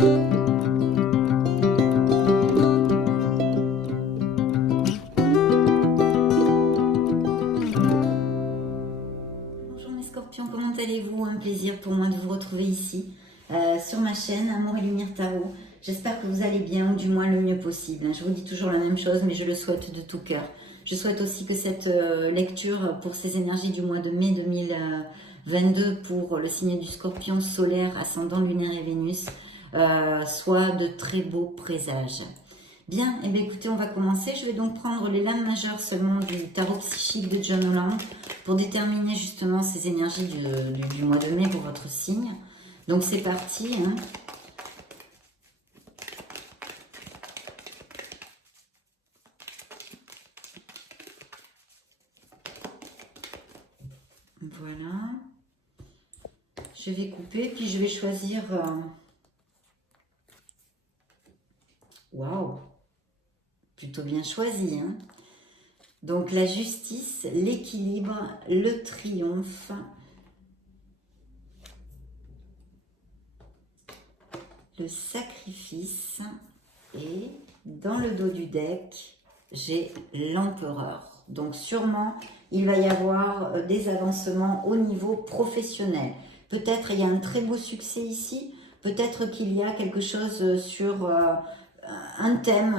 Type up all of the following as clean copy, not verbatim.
Bonjour mes scorpions, comment allez-vous? Un plaisir pour moi de vous retrouver ici sur ma chaîne Amour et Lumière Tarot. J'espère que vous allez bien, ou du moins le mieux possible. Je vous dis toujours la même chose, mais je le souhaite de tout cœur. Je souhaite aussi que cette lecture pour ces énergies du mois de mai 2022 pour le signe du Scorpion solaire, ascendant lunaire et Vénus soit de très beaux présages. Bien, et bien écoutez, on va commencer. Je vais donc prendre les lames majeures seulement du tarot psychique de John Holland pour déterminer justement ces énergies du mois de mai pour votre signe. Donc c'est parti. Voilà. Je vais couper, puis je vais choisir... Waouh! Plutôt bien choisi, hein? Donc la justice, l'équilibre, le triomphe, le sacrifice, et dans le dos du deck, j'ai l'empereur. Donc sûrement, il va y avoir des avancements au niveau professionnel. Peut-être il y a un très beau succès ici, peut-être qu'il y a quelque chose sur... un thème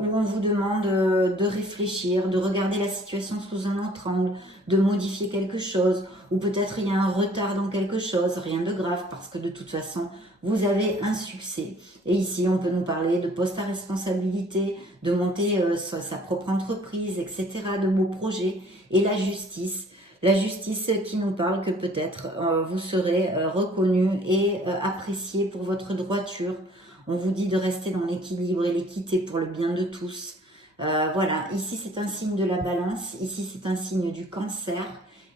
où on vous demande de réfléchir, de regarder la situation sous un autre angle, de modifier quelque chose, ou peut-être il y a un retard dans quelque chose, rien de grave, parce que de toute façon, vous avez un succès. Et ici, on peut nous parler de poste à responsabilité, de monter sa propre entreprise, etc., de beaux projets, et la justice qui nous parle que peut-être vous serez reconnu et apprécié pour votre droiture. On vous dit de rester dans l'équilibre et l'équité pour le bien de tous. Voilà, ici c'est un signe de la balance, ici c'est un signe du cancer,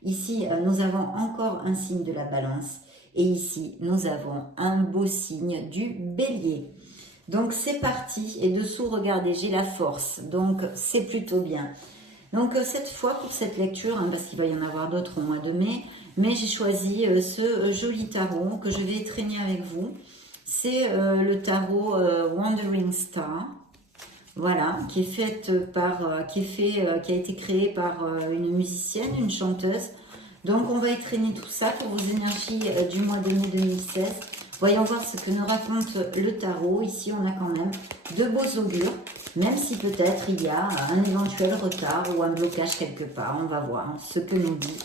ici nous avons encore un signe de la balance, et ici nous avons un beau signe du bélier. Donc c'est parti, et dessous regardez, j'ai la force, donc c'est plutôt bien. Donc cette fois pour cette lecture, parce qu'il va y en avoir d'autres au mois de mai, mais j'ai choisi ce joli tarot que je vais étreigner avec vous. C'est le tarot Wandering Star, voilà, qui a été créé par une musicienne, une chanteuse. Donc on va étreigner tout ça pour vos énergies du mois de mai 2016. Voyons voir ce que nous raconte le tarot. Ici on a quand même de beaux augures, même si peut-être il y a un éventuel retard ou un blocage quelque part. On va voir ce que nous dit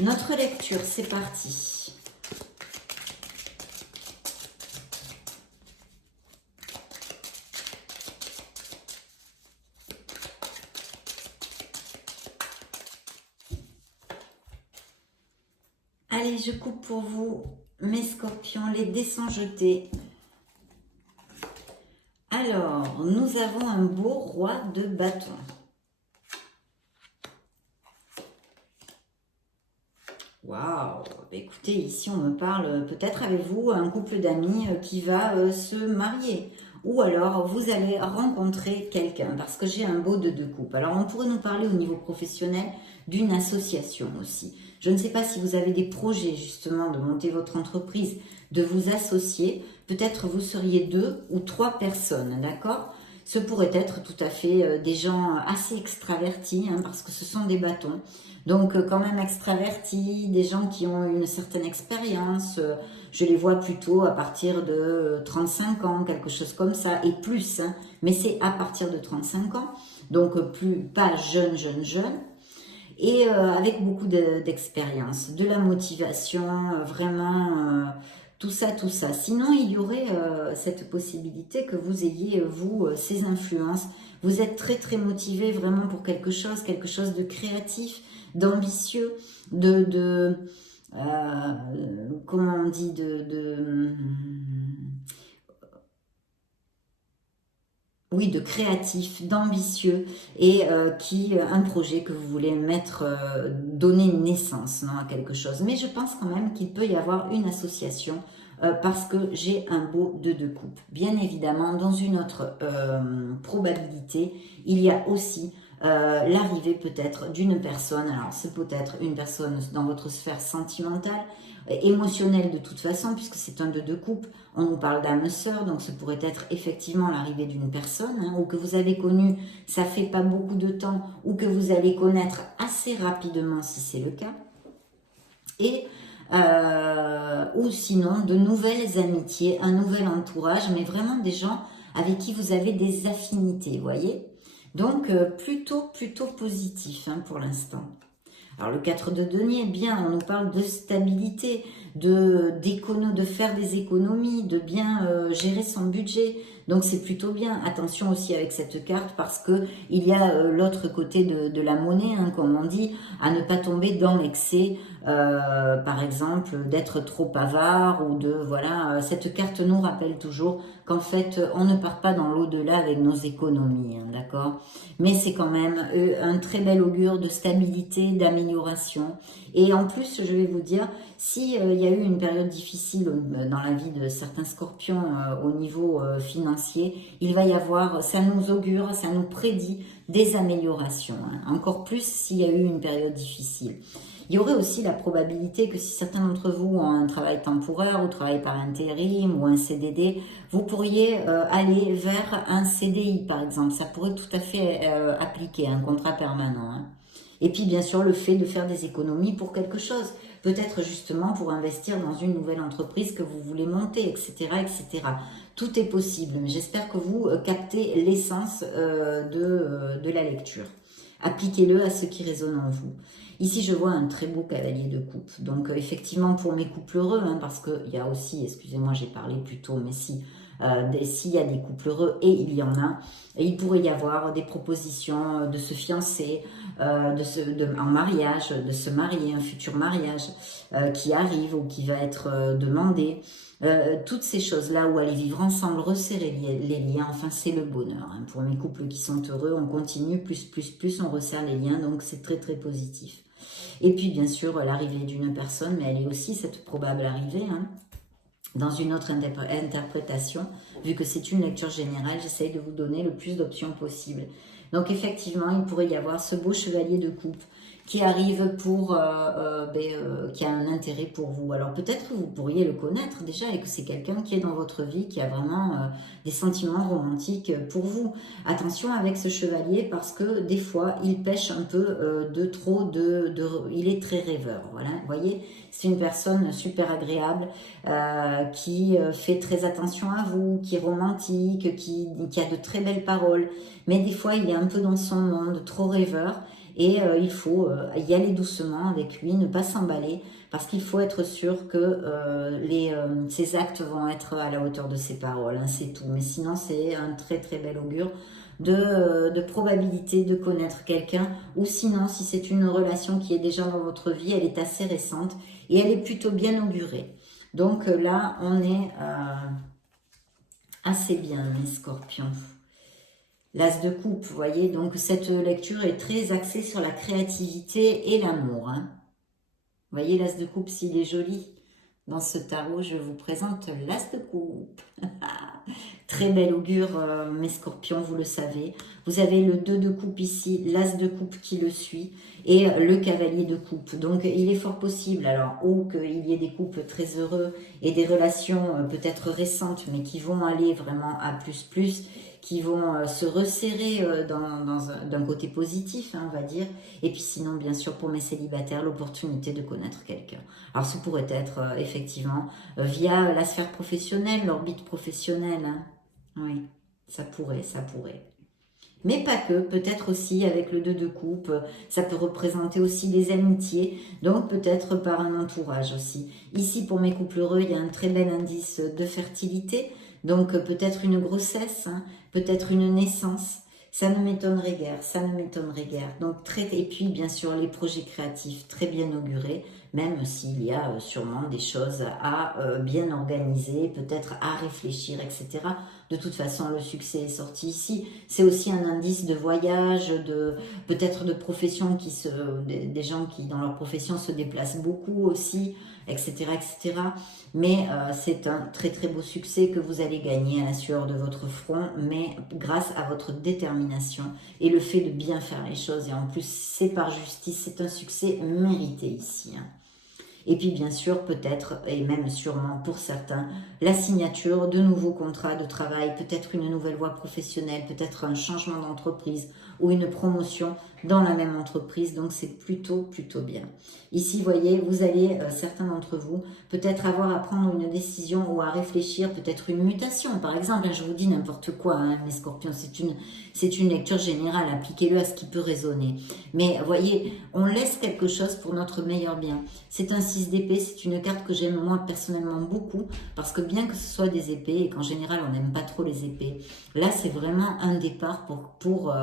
notre lecture. C'est parti. Allez, je coupe pour vous, mes scorpions, les dés sont jetés. Alors, nous avons un beau roi de bâton. Waouh! Écoutez, ici on me parle, peut-être avez-vous un couple d'amis qui va se marier. Ou alors vous allez rencontrer quelqu'un, parce que j'ai un beau de deux coupes. Alors on pourrait nous parler au niveau professionnel d'une association aussi. Je ne sais pas si vous avez des projets justement de monter votre entreprise, de vous associer. Peut-être vous seriez 2 ou 3 personnes, d'accord? Ce pourrait être tout à fait des gens assez extravertis, parce que ce sont des bâtons. Donc quand même extravertis, des gens qui ont une certaine expérience. Je les vois plutôt à partir de 35 ans, quelque chose comme ça, et plus. Mais c'est à partir de 35 ans, donc pas jeune. Et avec beaucoup d'expérience, de la motivation, vraiment... tout ça. Sinon, il y aurait cette possibilité que vous ayez, vous, ces influences. Vous êtes très motivé vraiment pour quelque chose de créatif, d'ambitieux, comment on dit, oui, de créatif, d'ambitieux, et un projet que vous voulez donner naissance, non, à quelque chose. Mais je pense quand même qu'il peut y avoir une association parce que j'ai un beau de deux coupes. Bien évidemment, dans une autre probabilité, il y a aussi l'arrivée peut-être d'une personne. Alors, c'est peut-être une personne dans votre sphère sentimentale émotionnel de toute façon, puisque c'est un 2 de coupe. On nous parle d'âme sœur, donc ce pourrait être effectivement l'arrivée d'une personne, hein, ou que vous avez connue, ça fait pas beaucoup de temps, ou que vous allez connaître assez rapidement si c'est le cas. Et ou sinon de nouvelles amitiés, un nouvel entourage, mais vraiment des gens avec qui vous avez des affinités, vous voyez. Donc plutôt positif, hein, pour l'instant. Alors le 4 de denier, bien, on nous parle de stabilité, de faire des économies, de bien gérer son budget. Donc c'est plutôt bien. Attention aussi avec cette carte parce que il y a l'autre côté de la monnaie, hein, comme on dit, à ne pas tomber dans l'excès, par exemple d'être trop avare ou de voilà. Cette carte nous rappelle toujours qu'en fait on ne part pas dans l'au-delà avec nos économies, hein, d'accord. Mais c'est quand même un très bel augure de stabilité, d'amélioration. Et en plus, je vais vous dire, si il y a eu une période difficile dans la vie de certains scorpions au niveau financier, il va y avoir, ça nous augure, ça nous prédit des améliorations. Hein. Encore plus s'il y a eu une période difficile. Il y aurait aussi la probabilité que si certains d'entre vous ont un travail temporaire ou travail par intérim ou un CDD, vous pourriez aller vers un CDI par exemple. Ça pourrait tout à fait appliquer un contrat permanent. Hein. Et puis bien sûr le fait de faire des économies pour quelque chose. Peut-être justement pour investir dans une nouvelle entreprise que vous voulez monter, etc. etc. Tout est possible. Mais j'espère que vous captez l'essence de la lecture. Appliquez-le à ce qui résonne en vous. Ici, je vois un très beau cavalier de coupe. Donc, effectivement, pour mes couples heureux, hein, parce qu'il y a aussi, excusez-moi, j'ai parlé plus tôt, mais si, s'il y a des couples heureux, et il y en a, et il pourrait y avoir des propositions de se fiancer, en mariage, de se marier, un futur mariage qui arrive ou qui va être demandé. Toutes ces choses-là où aller vivre ensemble, resserrer les liens, enfin c'est le bonheur. Hein. Pour mes couples qui sont heureux, on continue, plus, on resserre les liens, donc c'est très très positif. Et puis bien sûr l'arrivée d'une personne, mais elle est aussi cette probable arrivée, hein, dans une autre interprétation, vu que c'est une lecture générale, j'essaye de vous donner le plus d'options possible. Donc effectivement, il pourrait y avoir ce beau chevalier de coupe qui arrive pour, qui a un intérêt pour vous. Alors peut-être que vous pourriez le connaître déjà et que c'est quelqu'un qui est dans votre vie, qui a vraiment des sentiments romantiques pour vous. Attention avec ce chevalier parce que des fois, il pêche un peu de trop, il est très rêveur. Voilà, vous voyez, c'est une personne super agréable qui fait très attention à vous, qui est romantique, qui a de très belles paroles. Mais des fois, il est un peu dans son monde, trop rêveur. Et il faut y aller doucement avec lui, ne pas s'emballer, parce qu'il faut être sûr que ses actes vont être à la hauteur de ses paroles, hein, c'est tout. Mais sinon, c'est un très très bel augure de probabilité de connaître quelqu'un, ou sinon, si c'est une relation qui est déjà dans votre vie, elle est assez récente et elle est plutôt bien augurée. Donc là, on est assez bien, mes scorpions. L'As de coupe, vous voyez, donc cette lecture est très axée sur la créativité et l'amour. Hein. Vous voyez l'As de coupe, s'il est joli. Dans ce tarot, je vous présente l'As de coupe. Très bel augure, mes scorpions, vous le savez. Vous avez le 2 de coupe ici, l'As de coupe qui le suit, et le cavalier de coupe. Donc, il est fort possible, alors, ou qu'il y ait des couples très heureux et des relations peut-être récentes, mais qui vont aller vraiment à plus, qui vont se resserrer d'un côté positif, hein, on va dire. Et puis sinon, bien sûr, pour mes célibataires, l'opportunité de connaître quelqu'un. Alors, ce pourrait être, effectivement, via la sphère professionnelle, l'orbite professionnelle. Hein. Oui, ça pourrait. Mais pas que, peut-être aussi avec le 2 de coupe, ça peut représenter aussi des amitiés, donc peut-être par un entourage aussi. Ici, pour mes couples heureux, il y a un très bel indice de fertilité, donc peut-être une grossesse, hein, peut-être une naissance. Ça ne m'étonnerait guère, Donc et puis bien sûr les projets créatifs très bien augurés, même s'il y a sûrement des choses à bien organiser, peut-être à réfléchir, etc. De toute façon, le succès est sorti ici. C'est aussi un indice de voyage, peut-être de profession des gens qui dans leur profession se déplacent beaucoup aussi, etc., etc. Mais c'est un très très beau succès que vous allez gagner à la sueur de votre front, mais grâce à votre détermination et le fait de bien faire les choses. Et en plus, c'est par justice, c'est un succès mérité ici. Hein. Et puis bien sûr, peut-être, et même sûrement pour certains, la signature de nouveaux contrats de travail, peut-être une nouvelle voie professionnelle, peut-être un changement d'entreprise ou une promotion dans la même entreprise. Donc c'est plutôt bien. Ici, vous voyez, vous allez, certains d'entre vous, peut-être avoir à prendre une décision ou à réfléchir, peut-être une mutation. Par exemple, je vous dis n'importe quoi, hein, les scorpions, c'est une lecture générale, appliquez-le à ce qui peut résonner. Mais vous voyez, on laisse quelque chose pour notre meilleur bien. C'est un 6 d'épée, c'est une carte que j'aime moi personnellement beaucoup, parce que bien que ce soit des épées, et qu'en général on n'aime pas trop les épées, là c'est vraiment un départ pour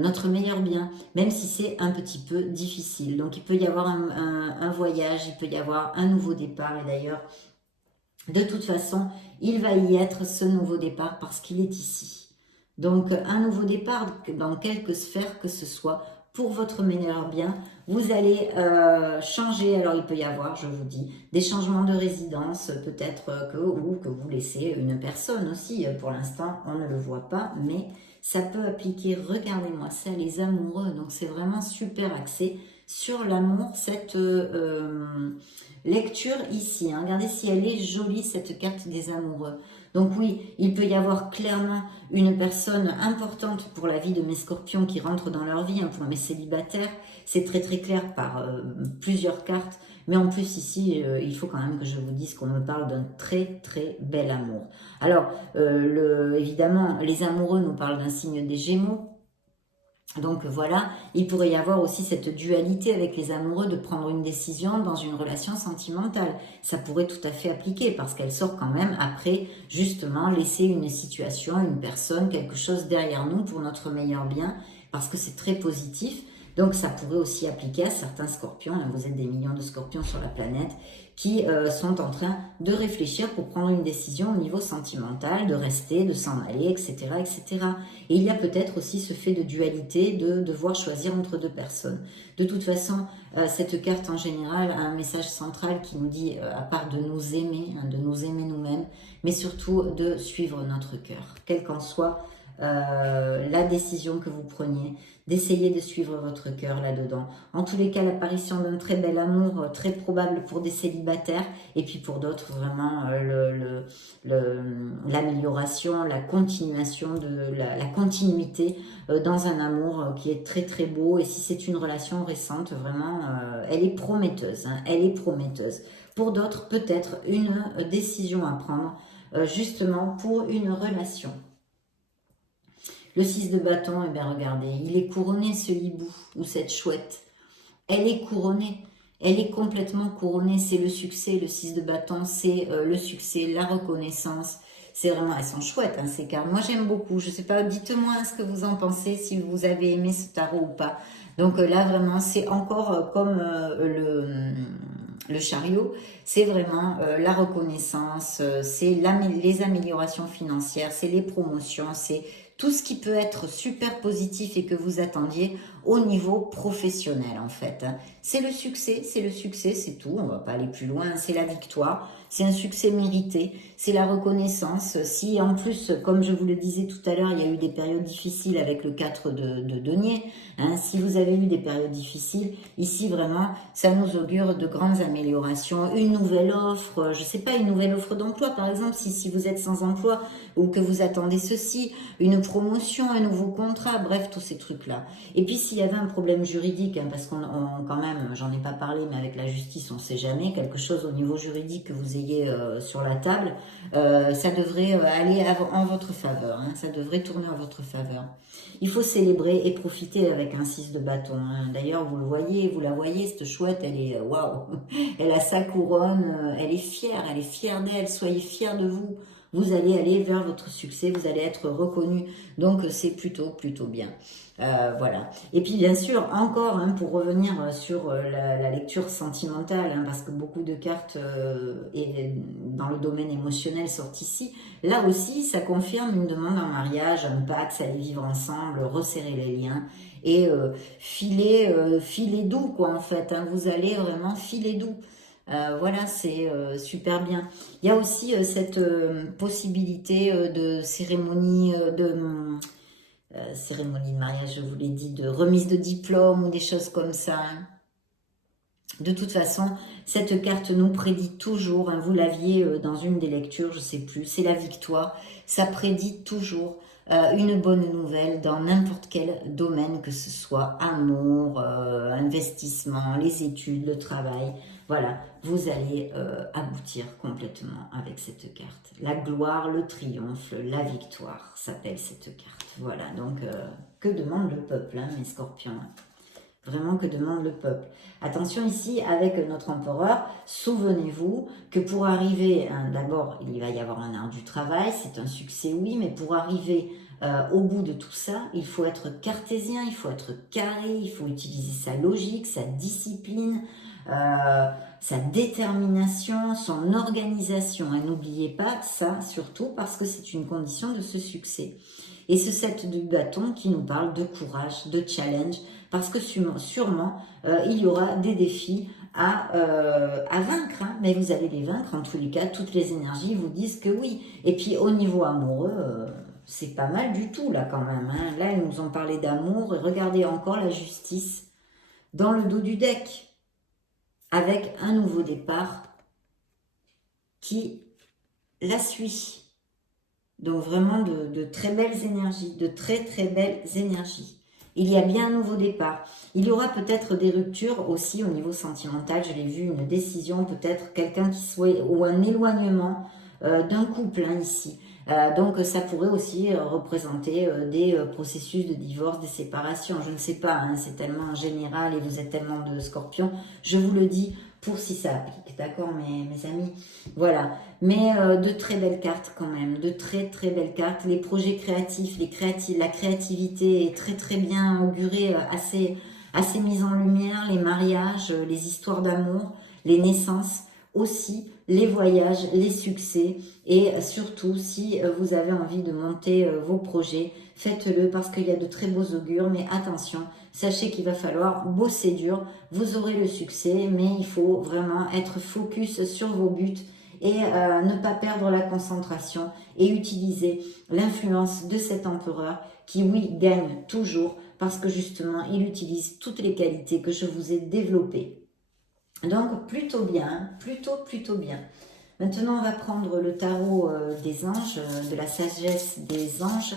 notre meilleur bien, même si c'est un petit peu difficile. Donc il peut y avoir un voyage, il peut y avoir un nouveau départ, et d'ailleurs, de toute façon, il va y être ce nouveau départ parce qu'il est ici. Donc un nouveau départ dans quelque sphère que ce soit, pour votre meilleur bien, vous allez changer. Alors il peut y avoir, je vous dis, des changements de résidence, peut-être ou que vous laissez une personne aussi. Pour l'instant, on ne le voit pas, mais ça peut appliquer, regardez-moi ça, les amoureux. Donc c'est vraiment super axé sur l'amour, cette lecture ici. Hein. Regardez si elle est jolie, cette carte des amoureux. Donc oui, il peut y avoir clairement une personne importante pour la vie de mes scorpions qui rentre dans leur vie, hein, pour mes célibataires. C'est très clair par plusieurs cartes. Mais en plus ici, il faut quand même que je vous dise qu'on me parle d'un très bel amour. Alors, évidemment, les amoureux nous parlent d'un signe des Gémeaux. Donc voilà, il pourrait y avoir aussi cette dualité avec les amoureux de prendre une décision dans une relation sentimentale. Ça pourrait tout à fait appliquer parce qu'elle sort quand même après justement laisser une situation, une personne, quelque chose derrière nous pour notre meilleur bien parce que c'est très positif. Donc ça pourrait aussi appliquer à certains scorpions, hein, vous êtes des millions de scorpions sur la planète, qui sont en train de réfléchir pour prendre une décision au niveau sentimental, de rester, de s'en aller, etc., etc. Et il y a peut-être aussi ce fait de dualité, de devoir choisir entre deux personnes. De toute façon, cette carte en général a un message central qui nous dit, à part de nous aimer, hein, de nous aimer nous-mêmes, mais surtout de suivre notre cœur, quelle qu'en soit la décision que vous preniez, d'essayer de suivre votre cœur là-dedans. En tous les cas, l'apparition d'un très bel amour, très probable pour des célibataires, et puis pour d'autres, vraiment l'amélioration, la continuation, la continuité dans un amour qui est très beau. Et si c'est une relation récente, vraiment, elle est prometteuse. Hein, elle est prometteuse. Pour d'autres, peut-être une décision à prendre, justement pour une relation. Le 6 de bâton, eh bien regardez, il est couronné ce hibou ou cette chouette. Elle est couronnée, elle est complètement couronnée, c'est le succès, le 6 de bâton, c'est le succès, la reconnaissance. C'est vraiment, elles sont chouettes hein, ces cartes. Moi j'aime beaucoup, je sais pas, dites-moi ce que vous en pensez, si vous avez aimé ce tarot ou pas. Donc là vraiment, c'est encore comme le chariot, c'est vraiment la reconnaissance, c'est les améliorations financières, c'est les promotions, c'est tout ce qui peut être super positif et que vous attendiez au niveau professionnel en fait. C'est le succès, c'est tout, on va pas aller plus loin, c'est la victoire, c'est un succès mérité, c'est la reconnaissance. Si en plus, comme je vous le disais tout à l'heure, il y a eu des périodes difficiles avec le 4 de denier, hein, si vous avez eu des périodes difficiles, ici vraiment, ça nous augure de grandes améliorations, une nouvelle offre, je sais pas, une nouvelle offre d'emploi par exemple, si vous êtes sans emploi ou que vous attendez ceci, une promotion, un nouveau contrat, bref, tous ces trucs-là. Et puis s'il y avait un problème juridique, hein, parce qu'on quand même, j'en ai pas parlé, mais avec la justice, on ne sait jamais, quelque chose au niveau juridique que vous ayez sur la table, ça devrait aller en votre faveur, hein, ça devrait tourner en votre faveur. Il faut célébrer et profiter avec un 6 de bâton. Hein. D'ailleurs, vous le voyez, vous la voyez, cette chouette, elle est, waouh, elle a sa couronne, elle est fière d'elle, soyez fiers de vous. Vous allez aller vers votre succès, vous allez être reconnu, donc c'est plutôt bien. Voilà. Et puis bien sûr, encore, hein, pour revenir sur la lecture sentimentale, hein, parce que beaucoup de cartes dans le domaine émotionnel sortent ici, là aussi, ça confirme une demande en mariage, un pacte, aller vivre ensemble, resserrer les liens, et filer doux, quoi, en fait. Hein, vous allez vraiment filer doux. Voilà, c'est super bien. Il y a aussi cette possibilité de cérémonie cérémonie de mariage, je vous l'ai dit, de remise de diplôme ou des choses comme ça. Hein. De toute façon, cette carte nous prédit toujours, hein, vous l'aviez dans une des lectures, je ne sais plus, c'est la victoire. Ça prédit toujours une bonne nouvelle dans n'importe quel domaine, que ce soit amour, investissement, les études, le travail. Voilà, vous allez aboutir complètement avec cette carte. La gloire, le triomphe, la victoire s'appelle cette carte. Voilà, donc que demande le peuple, hein, mes scorpions? Vraiment, que demande le peuple? Attention ici, avec notre empereur, souvenez-vous que pour arriver, hein, d'abord, il va y avoir un art du travail, c'est un succès, oui, mais pour arriver au bout de tout ça, il faut être cartésien, il faut être carré, il faut utiliser sa logique, sa discipline, sa détermination, son organisation. Et n'oubliez pas ça, surtout parce que c'est une condition de ce succès. Et ce 7 de bâton qui nous parle de courage, de challenge, parce que sûrement, il y aura des défis à vaincre, hein, mais vous allez les vaincre. En tous les cas, toutes les énergies vous disent que oui. Et puis, au niveau amoureux, c'est pas mal du tout, là, quand même. Hein. Là, ils nous ont parlé d'amour, et regardez encore la justice dans le dos du deck, avec un nouveau départ qui la suit. Donc, vraiment de très belles énergies, de très très belles énergies. Il y a bien un nouveau départ. Il y aura peut-être des ruptures aussi au niveau sentimental. Je l'ai vu, une décision, peut-être quelqu'un qui souhaite, ou un éloignement d'un couple, hein, ici. Donc ça pourrait aussi représenter des processus de divorce, des séparations. Je ne sais pas, hein, c'est tellement général et vous êtes tellement de scorpions. Je vous le dis pour si ça applique, d'accord mes amis? Voilà, mais de très belles cartes quand même, de très très belles cartes. Les projets créatifs, la créativité est très très bien augurée, assez mise en lumière. Les mariages, les histoires d'amour, les naissances aussi, les voyages, les succès. Et surtout, si vous avez envie de monter vos projets, faites-le parce qu'il y a de très beaux augures. Mais attention, sachez qu'il va falloir bosser dur. Vous aurez le succès, mais il faut vraiment être focus sur vos buts et ne pas perdre la concentration et utiliser l'influence de cet empereur qui, oui, gagne toujours parce que justement, il utilise toutes les qualités que je vous ai développées. Donc, plutôt bien, plutôt bien. Maintenant, on va prendre le tarot des anges, de la sagesse des anges,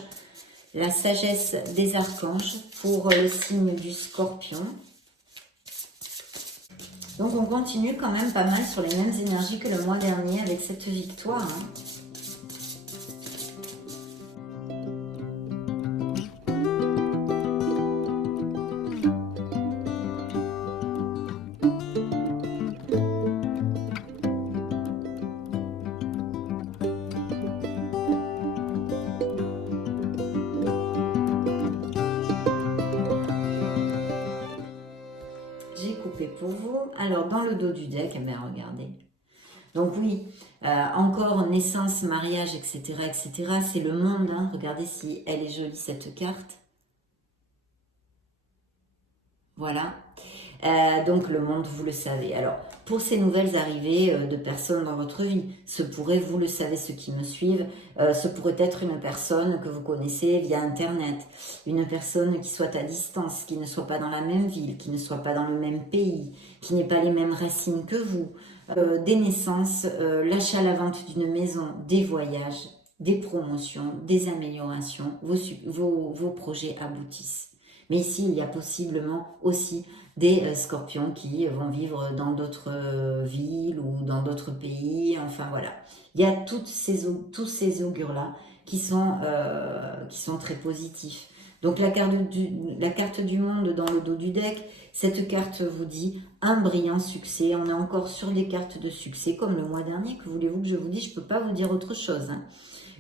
la sagesse des archanges pour le signe du scorpion. Donc, on continue quand même pas mal sur les mêmes énergies que le mois dernier avec cette victoire. Hein. Pour vous. Alors, dans le dos du deck, eh bien, regardez. Donc oui, encore naissance, mariage, etc., etc. C'est le monde. Hein. Regardez si elle est jolie, cette carte. Voilà. Donc le monde, vous le savez. Alors, pour ces nouvelles arrivées de personnes dans votre vie, ce pourrait, vous le savez, ceux qui me suivent, ce pourrait être une personne que vous connaissez via Internet, une personne qui soit à distance, qui ne soit pas dans la même ville, qui ne soit pas dans le même pays, qui n'ait pas les mêmes racines que vous, des naissances, l'achat, la vente d'une maison, des voyages, des promotions, des améliorations, vos projets aboutissent. Mais ici, il y a possiblement aussi des scorpions qui vont vivre dans d'autres villes ou dans d'autres pays. Enfin, voilà. Il y a tous ces augures-là qui sont très positifs. Donc, la carte du monde dans le dos du deck, cette carte vous dit un brillant succès. On est encore sur des cartes de succès comme le mois dernier. Que voulez-vous que je vous dise? Je ne peux pas vous dire autre chose. Hein.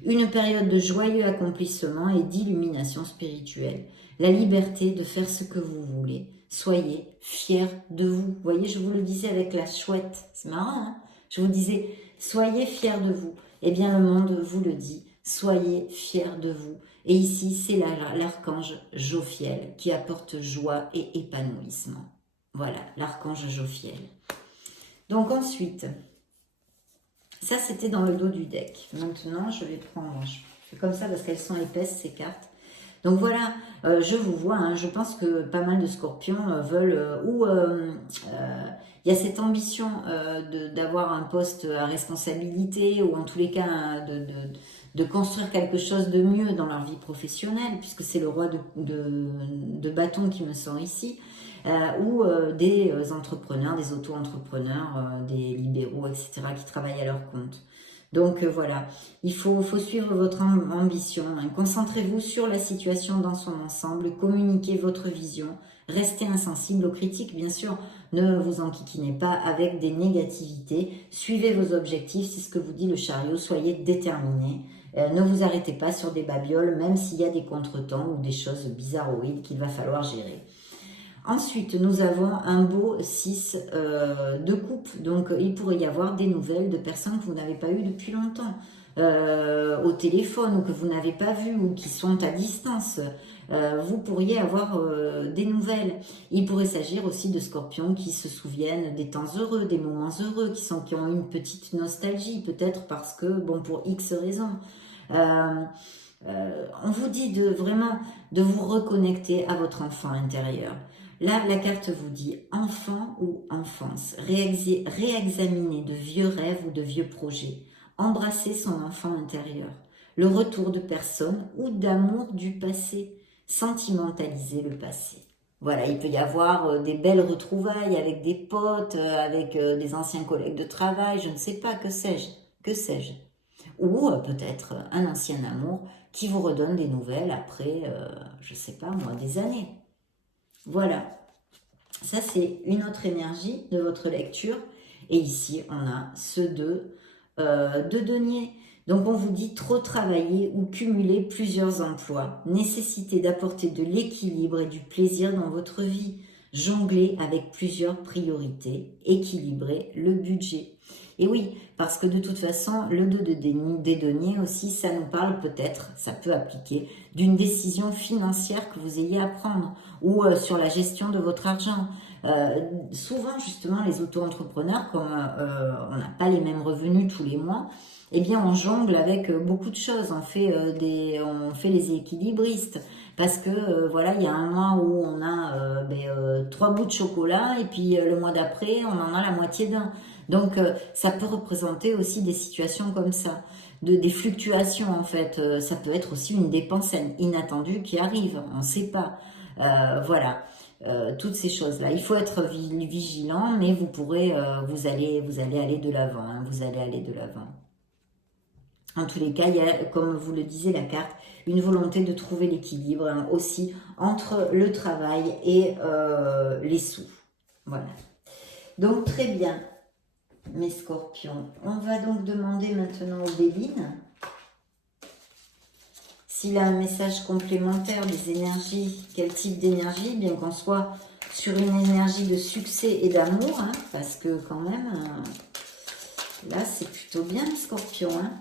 Une période de joyeux accomplissement et d'illumination spirituelle. La liberté de faire ce que vous voulez. Soyez fiers de vous. Vous voyez, je vous le disais avec la chouette. C'est marrant, hein? Je vous disais, soyez fiers de vous. Eh bien, le monde vous le dit. Soyez fiers de vous. Et ici, c'est l'archange Jophiel qui apporte joie et épanouissement. Voilà, l'archange Jophiel. Donc ensuite, ça c'était dans le dos du deck. Maintenant, je vais prendre, je fais comme ça parce qu'elles sont épaisses ces cartes. Donc voilà, je vous vois, hein, je pense que pas mal de scorpions veulent Il y a cette ambition d'avoir un poste à responsabilité, ou en tous les cas de construire quelque chose de mieux dans leur vie professionnelle, puisque c'est le roi de bâton qui me sort ici, ou des entrepreneurs, des auto-entrepreneurs, des libéraux, etc., qui travaillent à leur compte. Donc voilà, il faut suivre votre ambition, hein. Concentrez-vous sur la situation dans son ensemble, communiquez votre vision, restez insensible aux critiques, bien sûr, ne vous enquiquinez pas avec des négativités, suivez vos objectifs, c'est ce que vous dit le chariot, soyez déterminés, ne vous arrêtez pas sur des babioles, même s'il y a des contretemps ou des choses bizarroïdes qu'il va falloir gérer. Ensuite, nous avons un beau 6 de coupe. Donc, il pourrait y avoir des nouvelles de personnes que vous n'avez pas eues depuis longtemps, au téléphone, ou que vous n'avez pas vues, ou qui sont à distance. Vous pourriez avoir des nouvelles. Il pourrait s'agir aussi de scorpions qui se souviennent des temps heureux, des moments heureux, qui ont une petite nostalgie, peut-être parce que, bon, pour X raisons. On vous dit vraiment de vous reconnecter à votre enfant intérieur. Là, la carte vous dit enfant ou enfance. Réexaminer de vieux rêves ou de vieux projets. Embrasser son enfant intérieur. Le retour de personnes ou d'amour du passé. Sentimentaliser le passé. Voilà, il peut y avoir des belles retrouvailles avec des potes, avec des anciens collègues de travail, je ne sais pas, que sais-je. Ou peut-être un ancien amour qui vous redonne des nouvelles après, je ne sais pas moi, des années. Voilà, ça c'est une autre énergie de votre lecture. Et ici, on a ce de denier. Donc on vous dit trop travailler ou cumuler plusieurs emplois. Nécessité d'apporter de l'équilibre et du plaisir dans votre vie. Jongler avec plusieurs priorités. Équilibrer le budget. Et oui, parce que de toute façon, le 2 des deniers aussi, ça nous parle peut-être, ça peut appliquer, d'une décision financière que vous ayez à prendre, ou sur la gestion de votre argent. Souvent, justement, les auto-entrepreneurs, comme on n'a pas les mêmes revenus tous les mois, eh bien, on jongle avec beaucoup de choses. On fait les équilibristes. Parce que voilà, il y a un mois où on a 3 bouts de chocolat, et puis le mois d'après, on en a la moitié d'un. Donc, ça peut représenter aussi des situations comme ça, des fluctuations en fait. Ça peut être aussi une dépense inattendue qui arrive, on ne sait pas. Voilà, toutes ces choses-là. Il faut être vigilant, mais vous allez aller de l'avant, hein, vous allez aller de l'avant. En tous les cas, il y a, comme vous le disiez la carte, une volonté de trouver l'équilibre, hein, aussi entre le travail et les sous. Voilà. Donc, très bien. Mes scorpions, on va donc demander maintenant au Béline s'il a un message complémentaire des énergies, quel type d'énergie, bien qu'on soit sur une énergie de succès et d'amour, hein, parce que quand même, là c'est plutôt bien les scorpions, hein.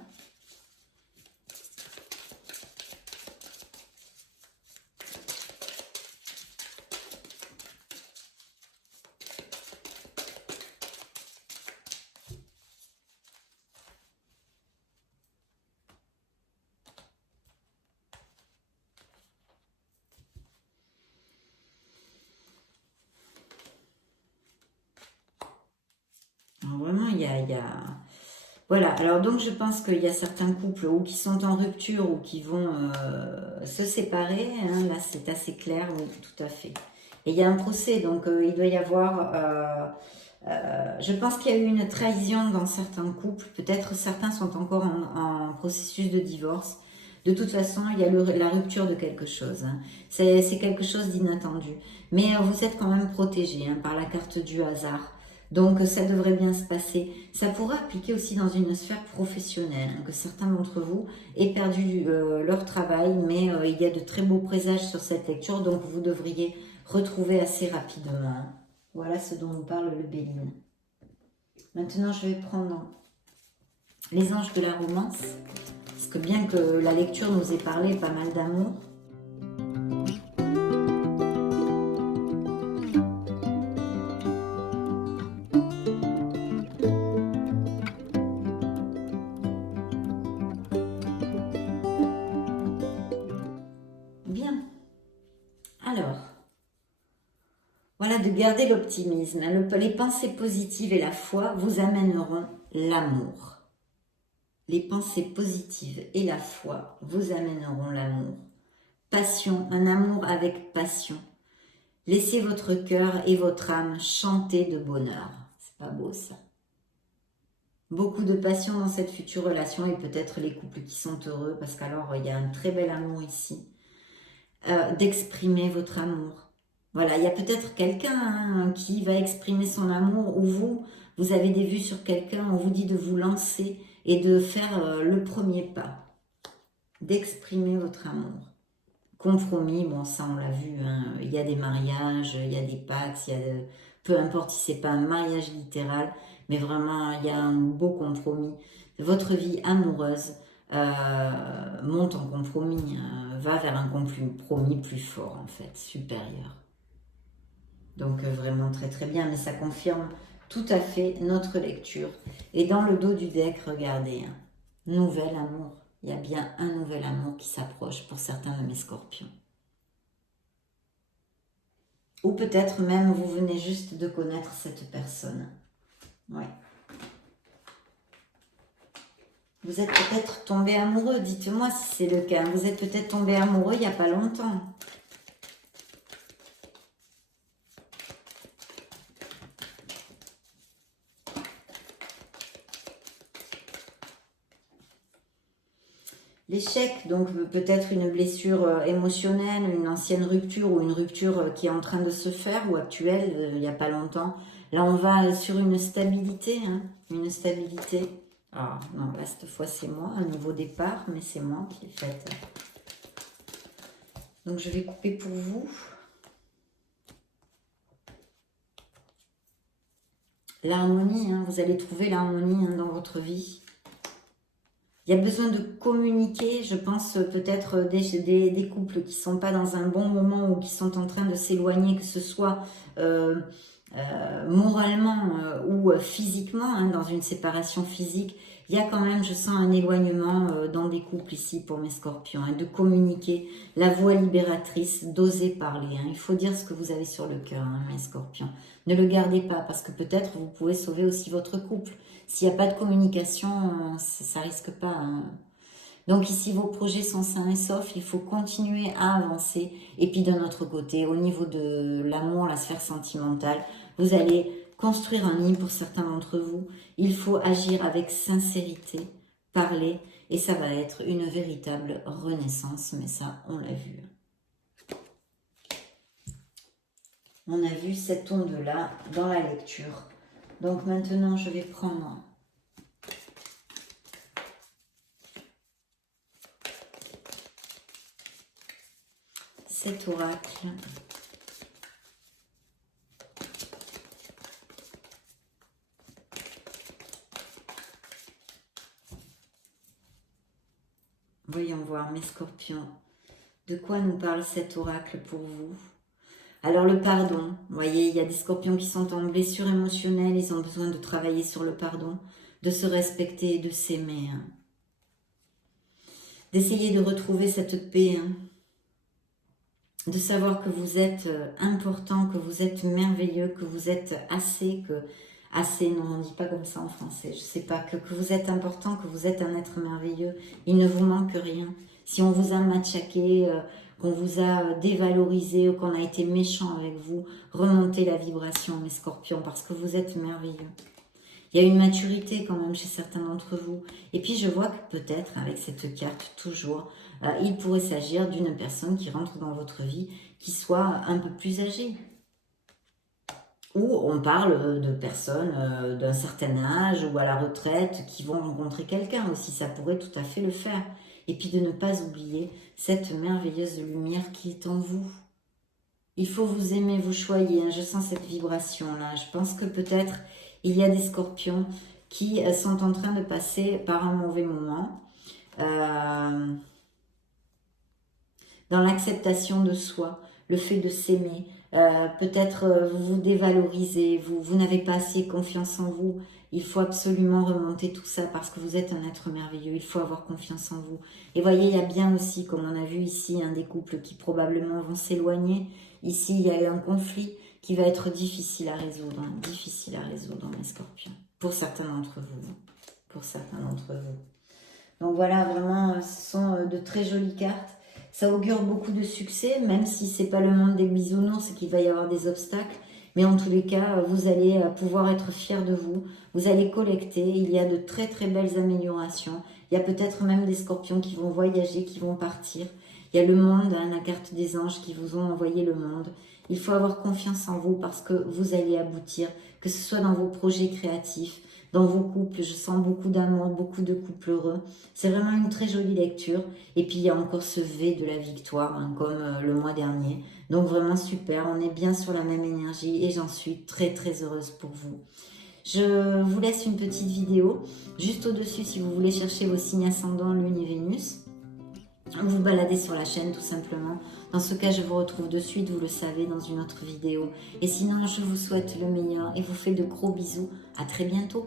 Vraiment, il y a... Voilà, alors donc je pense qu'il y a certains couples ou qui sont en rupture ou qui vont se séparer, hein, là c'est assez clair, oui, tout à fait. Et il y a un procès, donc il doit y avoir... je pense qu'il y a eu une trahison dans certains couples, peut-être certains sont encore en processus de divorce. De toute façon, il y a la rupture de quelque chose, hein. C'est quelque chose d'inattendu. Mais vous êtes quand même protégé, hein, par la carte du hasard. Donc ça devrait bien se passer. Ça pourra appliquer aussi dans une sphère professionnelle, hein, que certains d'entre vous aient perdu leur travail, mais il y a de très beaux présages sur cette lecture, donc vous devriez retrouver assez rapidement. Voilà ce dont nous parle le Béline. Maintenant, je vais prendre les anges de la romance, parce que bien que la lecture nous ait parlé pas mal d'amour, bien. Alors, Voilà, de garder l'optimisme. Les pensées positives et la foi vous amèneront l'amour. Les pensées positives et la foi vous amèneront l'amour. Passion, un amour avec passion. Laissez votre cœur et votre âme chanter de bonheur. C'est pas beau ça? Beaucoup de passion dans cette future relation et peut-être les couples qui sont heureux parce qu'alors il y a un très bel amour ici. D'exprimer votre amour. Voilà, il y a peut-être quelqu'un qui va exprimer son amour ou vous avez des vues sur quelqu'un, on vous dit de vous lancer et de faire le premier pas. D'exprimer votre amour. Compromis, bon ça on l'a vu, hein, il y a des mariages, il y a des pactes, peu importe si c'est pas un mariage littéral, mais vraiment il y a un beau compromis. Votre vie amoureuse monte en compromis, va vers un compromis plus fort en fait, supérieur. Donc vraiment très très bien, mais ça confirme tout à fait notre lecture. Et dans le dos du deck, regardez, hein, nouvel amour. Il y a bien un nouvel amour qui s'approche pour certains de mes scorpions. Ou peut-être même vous venez juste de connaître cette personne. Ouais. Vous êtes peut-être tombé amoureux, dites-moi si c'est le cas. Vous êtes peut-être tombé amoureux il n'y a pas longtemps. L'échec, donc peut-être une blessure émotionnelle, une ancienne rupture ou une rupture qui est en train de se faire ou actuelle, il n'y a pas longtemps. Là, on va sur une stabilité, hein, une stabilité. Ah non, là, cette fois, c'est moi, un nouveau départ, mais c'est moi qui ai fait. Donc, je vais couper pour vous. L'harmonie, hein, vous allez trouver l'harmonie dans votre vie. Il y a besoin de communiquer, je pense peut-être des couples qui ne sont pas dans un bon moment ou qui sont en train de s'éloigner, que ce soit moralement ou physiquement, hein, dans une séparation physique. Il y a quand même, je sens un éloignement dans des couples ici pour mes scorpions, hein, de communiquer, la voix libératrice, d'oser parler. Hein. Il faut dire ce que vous avez sur le cœur, hein, mes scorpions. Ne le gardez pas parce que peut-être vous pouvez sauver aussi votre couple. S'il n'y a pas de communication, ça risque pas. Hein. Donc ici, vos projets sont sains et saufs. Il faut continuer à avancer. Et puis d'un autre côté, au niveau de l'amour, la sphère sentimentale, vous allez construire un nid pour certains d'entre vous. Il faut agir avec sincérité, parler. Et ça va être une véritable renaissance. Mais ça, on l'a vu. On a vu cette onde-là dans la lecture. Donc maintenant, je vais prendre cet oracle. Voyons voir, mes scorpions, de quoi nous parle cet oracle pour vous? Alors le pardon, vous voyez, il y a des scorpions qui sont en blessure émotionnelle, ils ont besoin de travailler sur le pardon, de se respecter et de s'aimer. Hein. D'essayer de retrouver cette paix, hein. De savoir que vous êtes important, que vous êtes merveilleux, que vous êtes assez, non, on ne dit pas comme ça en français, je ne sais pas, que vous êtes important, que vous êtes un être merveilleux, il ne vous manque rien. Si on vous a matraqué, qu'on vous a dévalorisé ou qu'on a été méchant avec vous, remontez la vibration, mes scorpions, parce que vous êtes merveilleux. Il y a une maturité quand même chez certains d'entre vous. Et puis je vois que peut-être, avec cette carte, toujours, il pourrait s'agir d'une personne qui rentre dans votre vie, qui soit un peu plus âgée. Ou on parle de personnes d'un certain âge ou à la retraite qui vont rencontrer quelqu'un aussi, ça pourrait tout à fait le faire. Et puis de ne pas oublier cette merveilleuse lumière qui est en vous. Il faut vous aimer, vous choyer, hein. Je sens cette vibration-là. Je pense que peut-être il y a des scorpions qui sont en train de passer par un mauvais moment. Dans l'acceptation de soi, le fait de s'aimer. Peut-être vous vous dévalorisez, vous n'avez pas assez confiance en vous. Il faut absolument remonter tout ça parce que vous êtes un être merveilleux. Il faut avoir confiance en vous. Et voyez, il y a bien aussi, comme on a vu ici, des couples qui probablement vont s'éloigner. Ici, il y a eu un conflit qui va être difficile à résoudre, mes scorpions. Pour certains d'entre vous. Pour certains d'entre vous. Donc voilà, vraiment, ce sont de très jolies cartes. Ça augure beaucoup de succès, même si c'est pas le monde des bisounours et qu'il va y avoir des obstacles. Mais en tous les cas, vous allez pouvoir être fiers de vous. Vous allez collecter. Il y a de très très belles améliorations. Il y a peut-être même des scorpions qui vont voyager, qui vont partir. Il y a le monde, hein, la carte des anges qui vous ont envoyé le monde. Il faut avoir confiance en vous parce que vous allez aboutir, que ce soit dans vos projets créatifs, dans vos couples. Je sens beaucoup d'amour, beaucoup de couples heureux. C'est vraiment une très jolie lecture. Et puis il y a encore ce V de la victoire, hein, comme le mois dernier. Donc vraiment super, on est bien sur la même énergie et j'en suis très très heureuse pour vous. Je vous laisse une petite vidéo juste au-dessus si vous voulez chercher vos signes ascendants, Lune et Vénus. Vous baladez sur la chaîne tout simplement. Dans ce cas, je vous retrouve de suite, vous le savez, dans une autre vidéo. Et sinon, je vous souhaite le meilleur et vous fais de gros bisous. À très bientôt.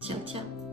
Ciao, ciao.